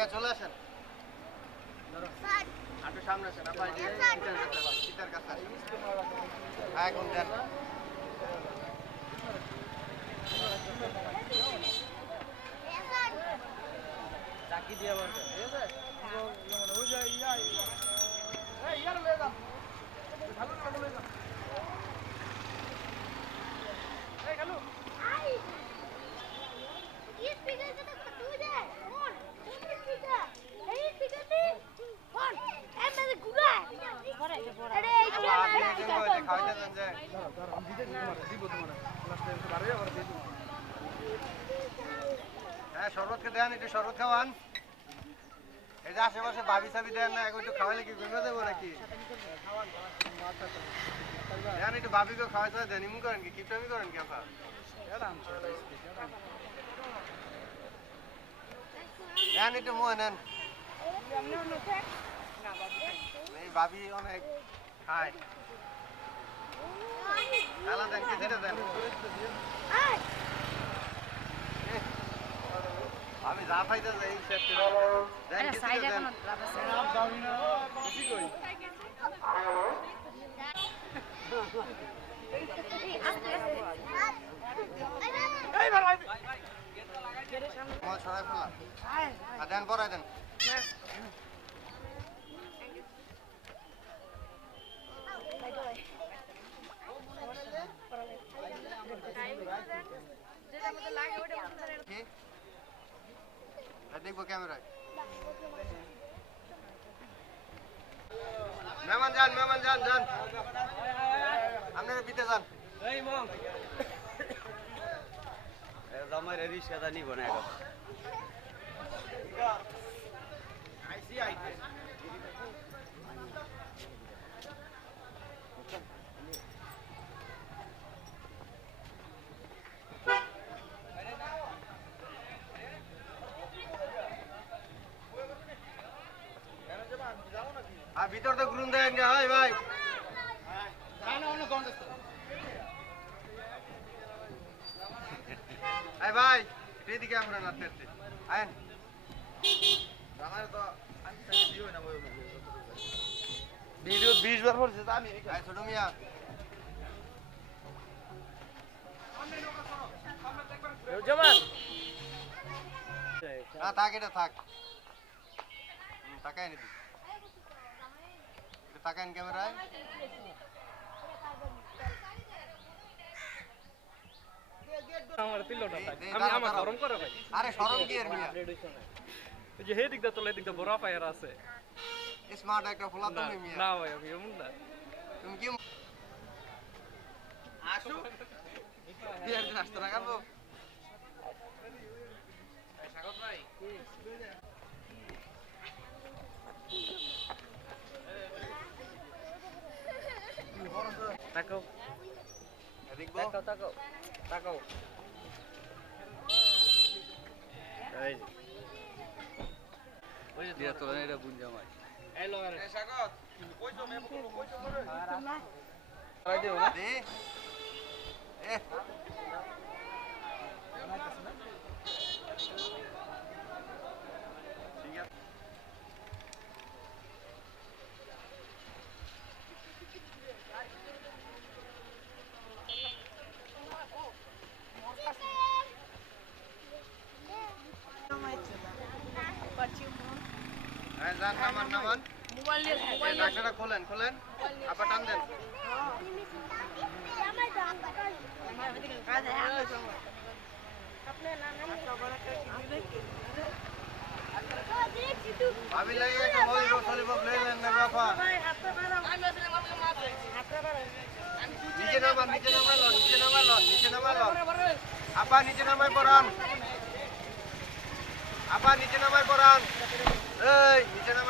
কে চলে আসেন। একটু সামনে আসেন আপনার কাছে এখন দেন চাকি দিয়ে আবার আপা আপনি একজন বসে খাওয়াইতে দেন যে হ্যাঁ শরবতকে দেন একটু শরবত খাওয়ান এই যে আশেপাশে ভাবি সাবি দেন না একটু খাওয়াইলে কি ঘুমে দেবো নাকি দেন একটু ভাবিকে খাওয়াইতে হয় দেন ইমন করেন কি কিপটামি করেন কি আপা দেন একটু এই ভাবি অনেক খায় তালা দেন কিছুটা দেন আমি যা পাইতে যাই ছড়াই ফেলা। দেন পরাই দেন। দেখব ক্যামেরায়। মেহমান যান মেহমান যান যান। আপনারা বিতে যান। এই মম জামাই রিক্সা নিব না এখন। আর ভিতর তো গ্রুম দেন না ভাই। ভাই এদিকে আমরা না তেরতে আইন ভিডিও 20 বার পড়ছে তো আমি আয় ছোট মিয়া। জমান না থাক এটা থাক। তাকাই নিবি তাকাইন ক্যামেরায়। আমার এই আমি আমার। গরম করে ভাই। আরে সরম কি এর মিয়া? ওই যে হে দিকটা তোলে দিকটা বড় পায়ের আছে। স্মার্ট একটা ফোলা তুমি মিয়া না ভাই আমি এমন না। তুমি কি আসো। বিয়ার দিন আসতে না তাকাও তাকাও তাকাও এই যে ওই যে দিয়া তোলা এটা বুন জামাই এই লো আরে স্বাগত আই দিও না দে এ ঠিক আছে হ্যাঁ যান নামান নামান এই ডাক্তারটা খোলেন খোলেন আবার টান দেন ভাবি লাগে একটা ললিপপ ললিপপ লইলেন না বাবা নিচে নামান নিচে নামাই লন নিচে নামাই লন নিচে নামাই লন আপা নিচে নামাই পড়ান আপা নিচে নামার পড়ান এই নিচে নামাই